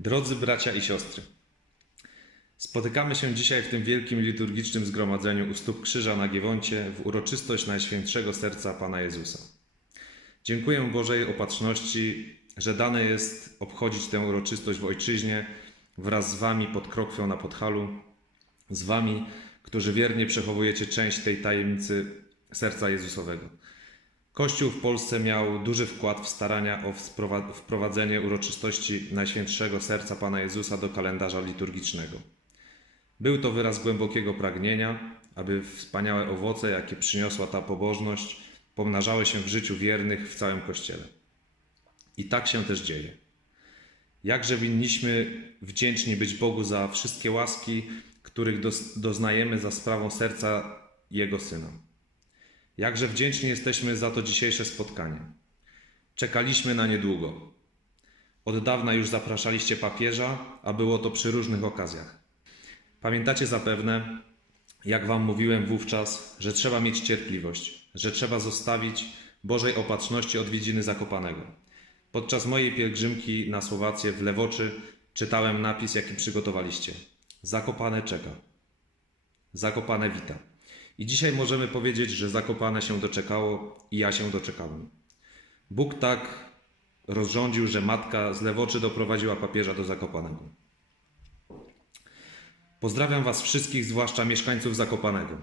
Drodzy bracia i siostry, spotykamy się dzisiaj w tym wielkim liturgicznym zgromadzeniu u stóp krzyża na Giewoncie w uroczystość Najświętszego Serca Pana Jezusa. Dziękuję Bożej Opatrzności, że dane jest obchodzić tę uroczystość w Ojczyźnie wraz z Wami pod Krokwią na Podhalu, z Wami, którzy wiernie przechowujecie część tej tajemnicy Serca Jezusowego. Kościół w Polsce miał duży wkład w starania o wprowadzenie uroczystości Najświętszego Serca Pana Jezusa do kalendarza liturgicznego. Był to wyraz głębokiego pragnienia, aby wspaniałe owoce, jakie przyniosła ta pobożność, pomnażały się w życiu wiernych w całym Kościele. I tak się też dzieje. Jakże winniśmy wdzięczni być Bogu za wszystkie łaski, których doznajemy za sprawą serca Jego Syna. Jakże wdzięczni jesteśmy za to dzisiejsze spotkanie. Czekaliśmy na niedługo. Od dawna już zapraszaliście papieża, a było to przy różnych okazjach. Pamiętacie zapewne, jak Wam mówiłem wówczas, że trzeba mieć cierpliwość, że trzeba zostawić Bożej opatrzności odwiedziny Zakopanego. Podczas mojej pielgrzymki na Słowację w Lewoczy czytałem napis, jaki przygotowaliście. Zakopane czeka. Zakopane wita. I dzisiaj możemy powiedzieć, że Zakopane się doczekało i ja się doczekałem. Bóg tak rozrządził, że matka z Lewoczy doprowadziła papieża do Zakopanego. Pozdrawiam Was wszystkich, zwłaszcza mieszkańców Zakopanego.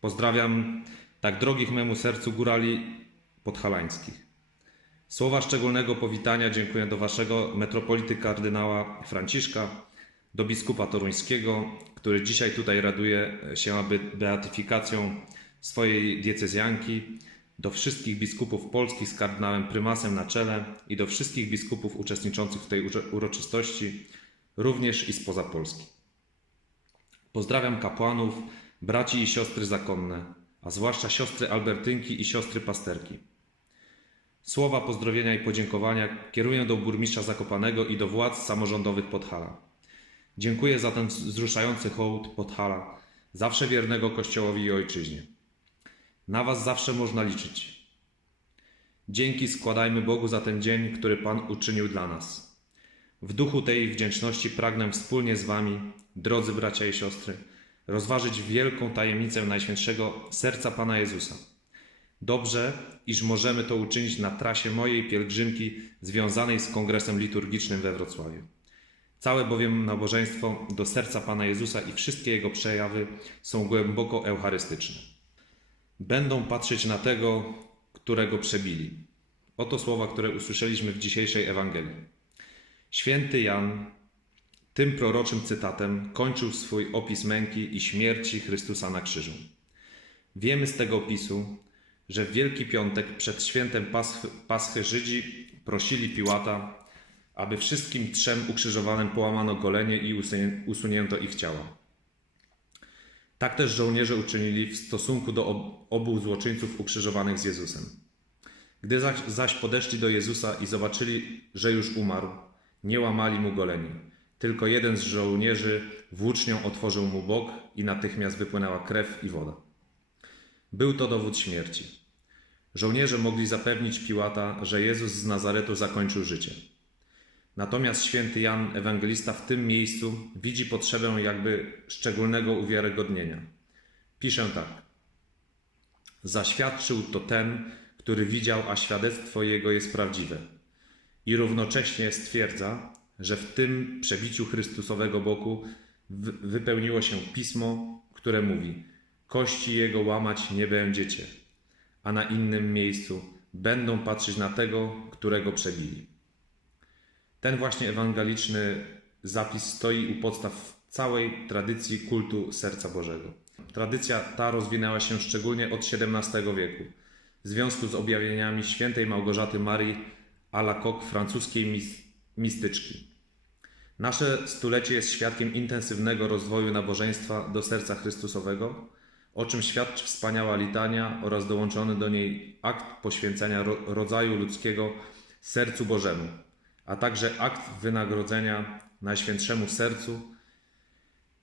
Pozdrawiam tak drogich memu sercu górali podhalańskich. Słowa szczególnego powitania dziękuję do Waszego metropolity kardynała Franciszka, do biskupa toruńskiego, który dzisiaj tutaj raduje się aby beatyfikacją swojej diecezjanki, do wszystkich biskupów polskich z kardynałem prymasem na czele i do wszystkich biskupów uczestniczących w tej uroczystości, również i spoza Polski. Pozdrawiam kapłanów, braci i siostry zakonne, a zwłaszcza siostry Albertynki i siostry pasterki. Słowa pozdrowienia i podziękowania kieruję do burmistrza Zakopanego i do władz samorządowych Podhala. Dziękuję za ten wzruszający hołd Podhala, zawsze wiernego Kościołowi i Ojczyźnie. Na Was zawsze można liczyć. Dzięki składajmy Bogu za ten dzień, który Pan uczynił dla nas. W duchu tej wdzięczności pragnę wspólnie z Wami, drodzy bracia i siostry, rozważyć wielką tajemnicę Najświętszego Serca Pana Jezusa. Dobrze, iż możemy to uczynić na trasie mojej pielgrzymki związanej z kongresem liturgicznym we Wrocławiu. Całe bowiem nabożeństwo do serca Pana Jezusa i wszystkie jego przejawy są głęboko eucharystyczne. Będą patrzeć na tego, którego przebili. Oto słowa, które usłyszeliśmy w dzisiejszej Ewangelii. Święty Jan tym proroczym cytatem kończył swój opis męki i śmierci Chrystusa na krzyżu. Wiemy z tego opisu, że w Wielki Piątek przed świętem Paschy, Żydzi prosili Piłata, aby wszystkim trzem ukrzyżowanym połamano golenie i usunięto ich ciała. Tak też żołnierze uczynili w stosunku do ob- obu złoczyńców ukrzyżowanych z Jezusem. Gdy zaś, zaś podeszli do Jezusa i zobaczyli, że już umarł, nie łamali mu goleni. Tylko jeden z żołnierzy włócznią otworzył mu bok i natychmiast wypłynęła krew i woda. Był to dowód śmierci. Żołnierze mogli zapewnić Piłata, że Jezus z Nazaretu zakończył życie. Natomiast święty Jan Ewangelista w tym miejscu widzi potrzebę jakby szczególnego uwiarygodnienia. Piszę tak. Zaświadczył to ten, który widział, a świadectwo jego jest prawdziwe. I równocześnie stwierdza, że w tym przebiciu Chrystusowego boku wy- wypełniło się pismo, które mówi: Kości jego łamać nie będziecie, a na innym miejscu będą patrzeć na tego, którego przebili. Ten właśnie ewangeliczny zapis stoi u podstaw całej tradycji kultu Serca Bożego. Tradycja ta rozwinęła się szczególnie od XVII wieku w związku z objawieniami świętej Małgorzaty Marii Alacoque, francuskiej mis- mistyczki. Nasze stulecie jest świadkiem intensywnego rozwoju nabożeństwa do serca Chrystusowego, o czym świadczy wspaniała litania oraz dołączony do niej akt poświęcenia ro- rodzaju ludzkiego sercu Bożemu, a także akt wynagrodzenia Najświętszemu Sercu.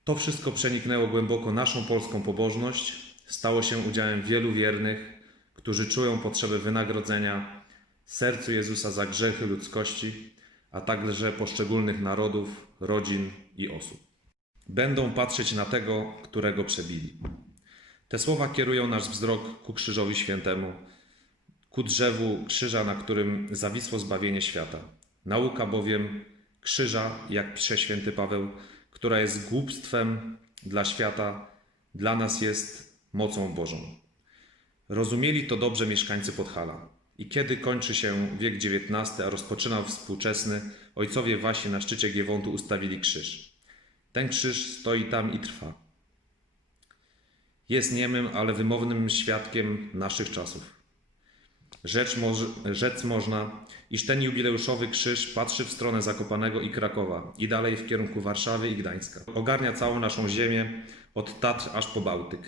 To wszystko przeniknęło głęboko naszą polską pobożność, stało się udziałem wielu wiernych, którzy czują potrzebę wynagrodzenia sercu Jezusa za grzechy ludzkości, a także poszczególnych narodów, rodzin i osób. Będą patrzeć na tego, którego przebili. Te słowa kierują nasz wzrok ku Krzyżowi Świętemu, ku drzewu krzyża, na którym zawisło zbawienie świata. Nauka bowiem krzyża, jak pisze święty Paweł, która jest głupstwem dla świata, dla nas jest mocą Bożą. Rozumieli to dobrze mieszkańcy Podhala. I kiedy kończy się wiek XIX, a rozpoczyna współczesny, ojcowie wasi na szczycie Giewontu ustawili krzyż. Ten krzyż stoi tam i trwa. Jest niemym, ale wymownym świadkiem naszych czasów. Rzecz moż, rzec można, iż ten jubileuszowy krzyż patrzy w stronę Zakopanego i Krakowa i dalej w kierunku Warszawy i Gdańska. Ogarnia całą naszą ziemię od Tatr aż po Bałtyk.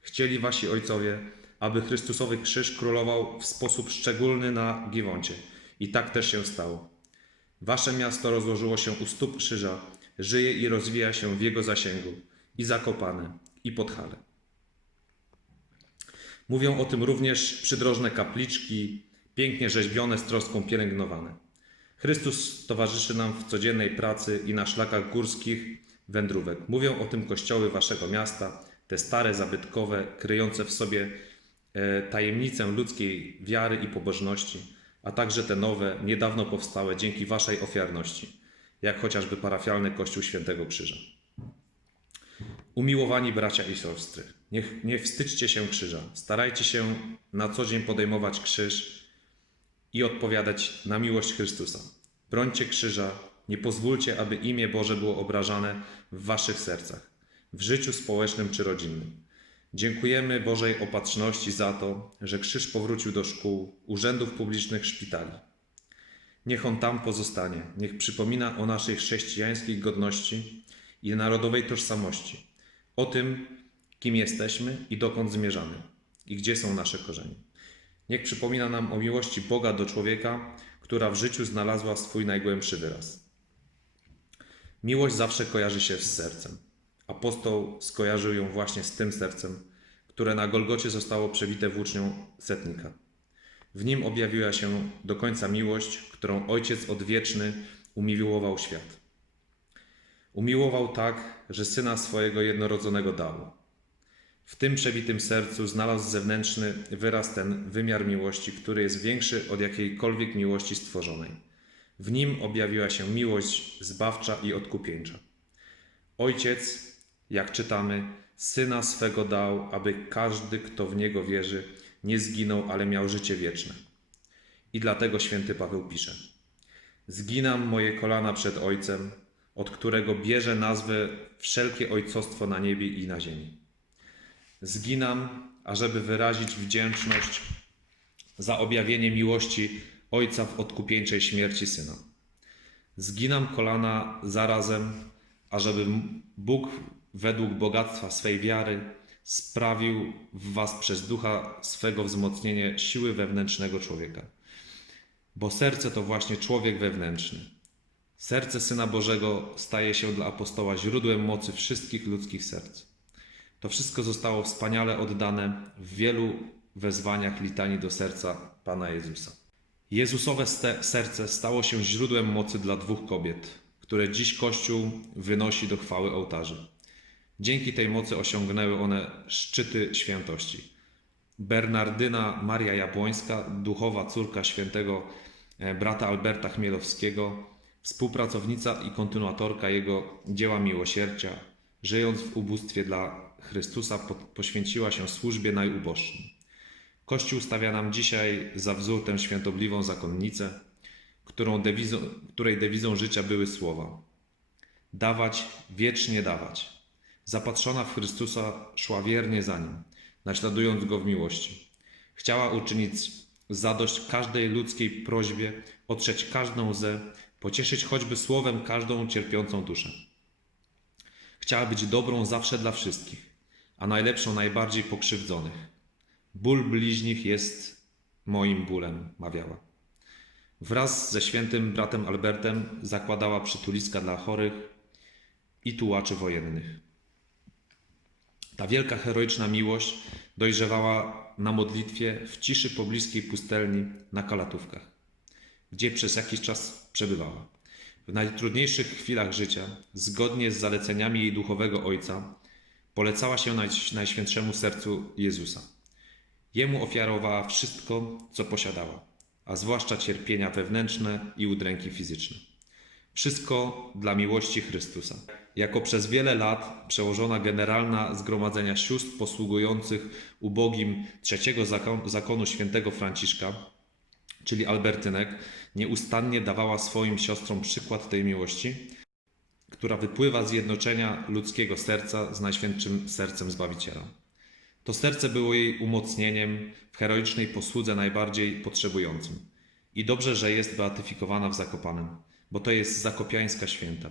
Chcieli wasi ojcowie, aby Chrystusowy krzyż królował w sposób szczególny na Giewoncie. I tak też się stało. Wasze miasto rozłożyło się u stóp krzyża, żyje i rozwija się w jego zasięgu, i Zakopane, i Podhale. Mówią o tym również przydrożne kapliczki, pięknie rzeźbione, z troską pielęgnowane. Chrystus towarzyszy nam w codziennej pracy i na szlakach górskich wędrówek. Mówią o tym kościoły waszego miasta, te stare, zabytkowe, kryjące w sobie e, tajemnicę ludzkiej wiary i pobożności, a także te nowe, niedawno powstałe dzięki waszej ofiarności, jak chociażby parafialny Kościół Świętego Krzyża. Umiłowani bracia i siostry, niech, nie wstydźcie się krzyża. Starajcie się na co dzień podejmować krzyż i odpowiadać na miłość Chrystusa. Brońcie krzyża, nie pozwólcie, aby imię Boże było obrażane w waszych sercach, w życiu społecznym czy rodzinnym. Dziękujemy Bożej opatrzności za to, że krzyż powrócił do szkół, urzędów publicznych, szpitali. Niech on tam pozostanie, niech przypomina o naszej chrześcijańskiej godności i narodowej tożsamości, o tym, kim jesteśmy i dokąd zmierzamy, i gdzie są nasze korzenie. Niech przypomina nam o miłości Boga do człowieka, która w życiu znalazła swój najgłębszy wyraz. Miłość zawsze kojarzy się z sercem. Apostoł skojarzył ją właśnie z tym sercem, które na Golgocie zostało przebite włócznią setnika. W nim objawiła się do końca miłość, którą Ojciec Odwieczny umiłował świat. Umiłował tak, że Syna swojego jednorodzonego dał. W tym przebitym sercu znalazł zewnętrzny wyraz ten wymiar miłości, który jest większy od jakiejkolwiek miłości stworzonej. W nim objawiła się miłość zbawcza i odkupieńcza. Ojciec, jak czytamy, Syna swego dał, aby każdy, kto w Niego wierzy, nie zginął, ale miał życie wieczne. I dlatego święty Paweł pisze: Zginam moje kolana przed Ojcem, od którego bierze nazwę wszelkie ojcostwo na niebie i na ziemi. Zginam, ażeby wyrazić wdzięczność za objawienie miłości Ojca w odkupieńczej śmierci Syna. Zginam kolana zarazem, ażeby Bóg według bogactwa swej wiary sprawił w Was przez ducha swego wzmocnienie siły wewnętrznego człowieka. Bo serce to właśnie człowiek wewnętrzny. Serce Syna Bożego staje się dla apostoła źródłem mocy wszystkich ludzkich serc. To wszystko zostało wspaniale oddane w wielu wezwaniach litanii do serca Pana Jezusa. Jezusowe serce stało się źródłem mocy dla dwóch kobiet, które dziś Kościół wynosi do chwały ołtarzy. Dzięki tej mocy osiągnęły one szczyty świętości. Bernardyna Maria Jabłońska, duchowa córka świętego e, brata Alberta Chmielowskiego, współpracownica i kontynuatorka jego dzieła miłosierdzia, żyjąc w ubóstwie dla Chrystusa, po- poświęciła się służbie najuboższym. Kościół stawia nam dzisiaj za wzór tę świętobliwą zakonnicę, dewizą, której dewizą życia były słowa: dawać, wiecznie dawać. Zapatrzona w Chrystusa szła wiernie za nim, naśladując go w miłości. Chciała uczynić zadość każdej ludzkiej prośbie, otrzeć każdą łzę, pocieszyć choćby słowem każdą cierpiącą duszę. Chciała być dobrą zawsze dla wszystkich, a najlepszą najbardziej pokrzywdzonych. Ból bliźnich jest moim bólem, mawiała. Wraz ze świętym bratem Albertem zakładała przytuliska dla chorych i tułaczy wojennych. Ta wielka heroiczna miłość dojrzewała na modlitwie w ciszy pobliskiej pustelni na Kalatówkach, gdzie przez jakiś czas przebywała. W najtrudniejszych chwilach życia, zgodnie z zaleceniami jej duchowego ojca, polecała się Najś- Najświętszemu Sercu Jezusa. Jemu ofiarowała wszystko, co posiadała, a zwłaszcza cierpienia wewnętrzne i udręki fizyczne. Wszystko dla miłości Chrystusa. Jako przez wiele lat przełożona generalna zgromadzenia sióstr posługujących ubogim trzeciego zakon- zakonu świętego Franciszka, czyli Albertynek, nieustannie dawała swoim siostrom przykład tej miłości, która wypływa z zjednoczenia ludzkiego serca z Najświętszym Sercem Zbawiciela. To serce było jej umocnieniem w heroicznej posłudze najbardziej potrzebującym. I dobrze, że jest beatyfikowana w Zakopanem, bo to jest zakopiańska święta.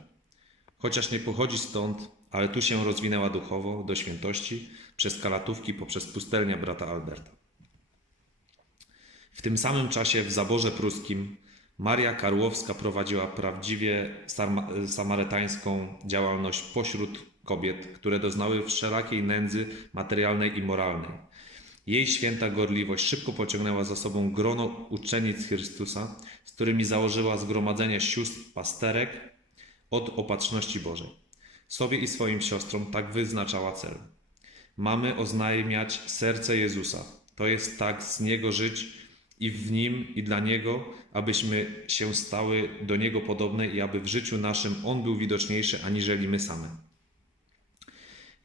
Chociaż nie pochodzi stąd, ale tu się rozwinęła duchowo do świętości przez kalatówki poprzez pustelnia brata Alberta. W tym samym czasie w zaborze pruskim Maria Karłowska prowadziła prawdziwie samarytańską działalność pośród kobiet, które doznały wszelakiej nędzy materialnej i moralnej. Jej święta gorliwość szybko pociągnęła za sobą grono uczennic Chrystusa, z którymi założyła zgromadzenie sióstr pasterek od opatrzności Bożej. Sobie i swoim siostrom tak wyznaczała cel. Mamy oznajmiać serce Jezusa. To jest tak z Niego żyć i w Nim i dla Niego, abyśmy się stały do Niego podobne i aby w życiu naszym On był widoczniejszy aniżeli my same.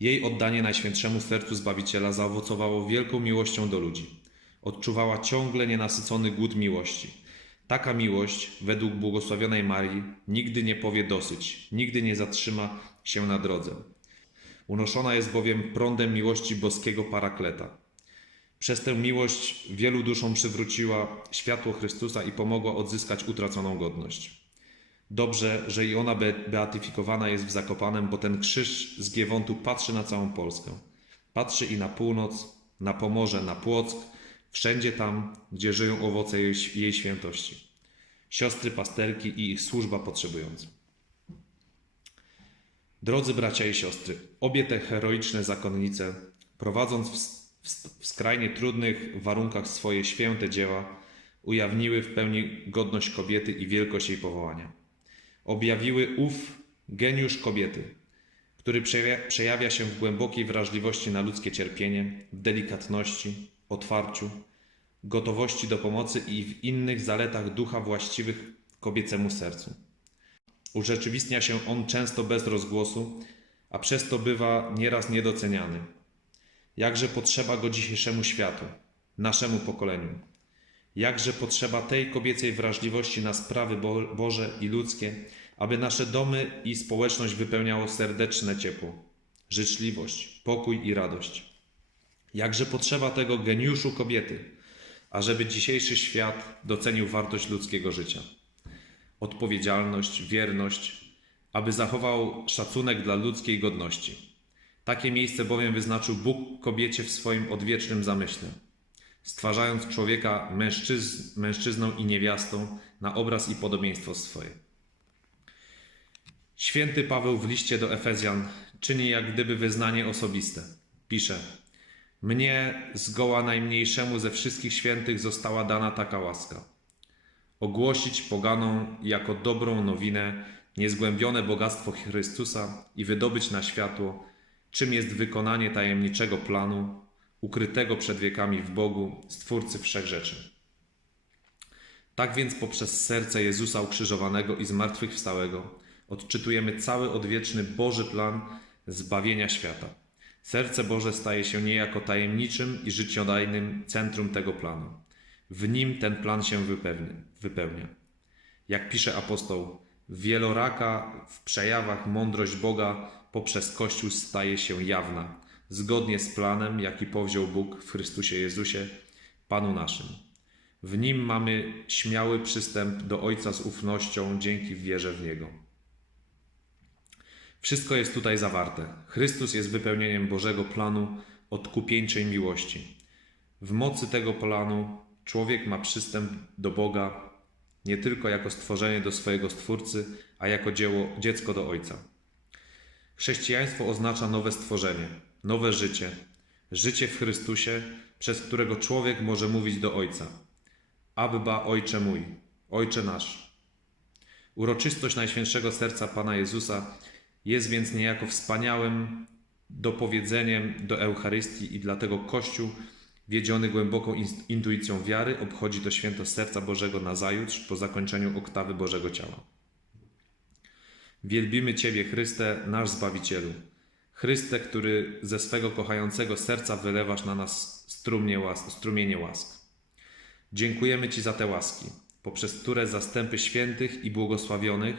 Jej oddanie Najświętszemu Sercu Zbawiciela zaowocowało wielką miłością do ludzi. Odczuwała ciągle nienasycony głód miłości. Taka miłość, według błogosławionej Marii, nigdy nie powie dosyć, nigdy nie zatrzyma się na drodze. Unoszona jest bowiem prądem miłości boskiego Parakleta. Przez tę miłość wielu duszom przywróciła światło Chrystusa i pomogła odzyskać utraconą godność. Dobrze, że i ona be- beatyfikowana jest w Zakopanem, bo ten krzyż z Giewontu patrzy na całą Polskę. Patrzy i na północ, na Pomorze, na Płock, wszędzie tam, gdzie żyją owoce jej, jej świętości. Siostry pasterki i ich służba potrzebującym. Drodzy bracia i siostry, obie te heroiczne zakonnice, prowadząc w, w, skrajnie trudnych warunkach swoje święte dzieła, ujawniły w pełni godność kobiety i wielkość jej powołania. Objawiły ów geniusz kobiety, który przejawia się w głębokiej wrażliwości na ludzkie cierpienie, w delikatności, otwarciu, gotowości do pomocy i w innych zaletach ducha właściwych kobiecemu sercu. Urzeczywistnia się on często bez rozgłosu, a przez to bywa nieraz niedoceniany. Jakże potrzeba go dzisiejszemu światu, naszemu pokoleniu. Jakże potrzeba tej kobiecej wrażliwości na sprawy Bo- Boże i ludzkie, aby nasze domy i społeczność wypełniało serdeczne ciepło, życzliwość, pokój i radość. Jakże potrzeba tego geniuszu kobiety, ażeby dzisiejszy świat docenił wartość ludzkiego życia odpowiedzialność, wierność, aby zachował szacunek dla ludzkiej godności. Takie miejsce bowiem wyznaczył Bóg kobiecie w swoim odwiecznym zamyśle, stwarzając człowieka mężczyz, mężczyzną i niewiastą na obraz i podobieństwo swoje. Święty Paweł w liście do Efezjan czyni jak gdyby wyznanie osobiste. Pisze: Mnie, zgoła najmniejszemu ze wszystkich świętych, została dana taka łaska ogłosić poganom jako dobrą nowinę niezgłębione bogactwo Chrystusa i wydobyć na światło, czym jest wykonanie tajemniczego planu, ukrytego przed wiekami w Bogu, Stwórcy wszechrzeczy. Tak więc poprzez serce Jezusa ukrzyżowanego i zmartwychwstałego odczytujemy cały odwieczny Boży plan zbawienia świata. Serce Boże staje się niejako tajemniczym i życiodajnym centrum tego planu. W nim ten plan się wypełnia. wypełnia. Jak pisze apostoł, wieloraka w przejawach mądrość Boga poprzez Kościół staje się jawna, zgodnie z planem, jaki powziął Bóg w Chrystusie Jezusie, Panu naszym. W nim mamy śmiały przystęp do Ojca z ufnością dzięki wierze w Niego. Wszystko jest tutaj zawarte. Chrystus jest wypełnieniem Bożego planu odkupieńczej miłości. W mocy tego planu człowiek ma przystęp do Boga nie tylko jako stworzenie do swojego Stwórcy, a jako dzieło, dziecko do Ojca. Chrześcijaństwo oznacza nowe stworzenie, nowe życie, życie w Chrystusie, przez którego człowiek może mówić do Ojca: Abba, Ojcze mój, Ojcze nasz. Uroczystość Najświętszego Serca Pana Jezusa jest więc niejako wspaniałym dopowiedzeniem do Eucharystii i dlatego Kościół, wiedziony głęboką in- intuicją wiary, obchodzi to święto Serca Bożego nazajutrz po zakończeniu oktawy Bożego Ciała. Wielbimy Ciebie, Chryste, nasz Zbawicielu. Chryste, który ze swego kochającego serca wylewasz na nas strumnie łas- strumienie łask. Dziękujemy Ci za te łaski, poprzez które zastępy świętych i błogosławionych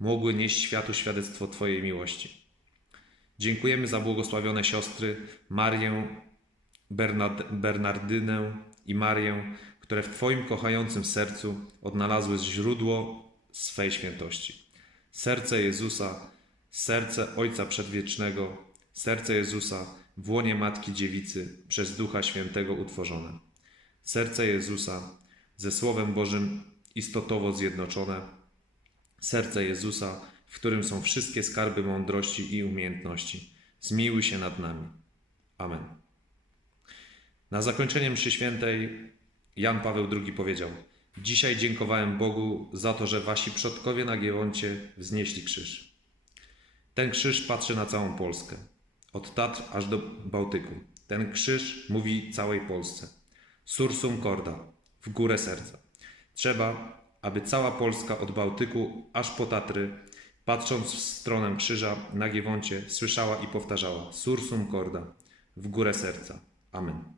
mogły nieść światu świadectwo Twojej miłości. Dziękujemy za błogosławione siostry Marię, Bernard, Bernardynę i Marię, które w Twoim kochającym sercu odnalazły źródło swej świętości. Serce Jezusa, serce Ojca Przedwiecznego, serce Jezusa w łonie Matki Dziewicy przez Ducha Świętego utworzone. Serce Jezusa ze Słowem Bożym istotowo zjednoczone. Serce Jezusa, w którym są wszystkie skarby mądrości i umiejętności. Zmiłuj się nad nami. Amen. Na zakończenie mszy świętej Jan Paweł II powiedział: Dzisiaj dziękowałem Bogu za to, że wasi przodkowie na Giewoncie wznieśli krzyż. Ten krzyż patrzy na całą Polskę, od Tatr aż do Bałtyku. Ten krzyż mówi całej Polsce. Sursum corda, w górę serca. Trzeba, aby cała Polska od Bałtyku aż po Tatry, patrząc w stronę krzyża na Giewoncie, słyszała i powtarzała Sursum corda, w górę serca. Amen.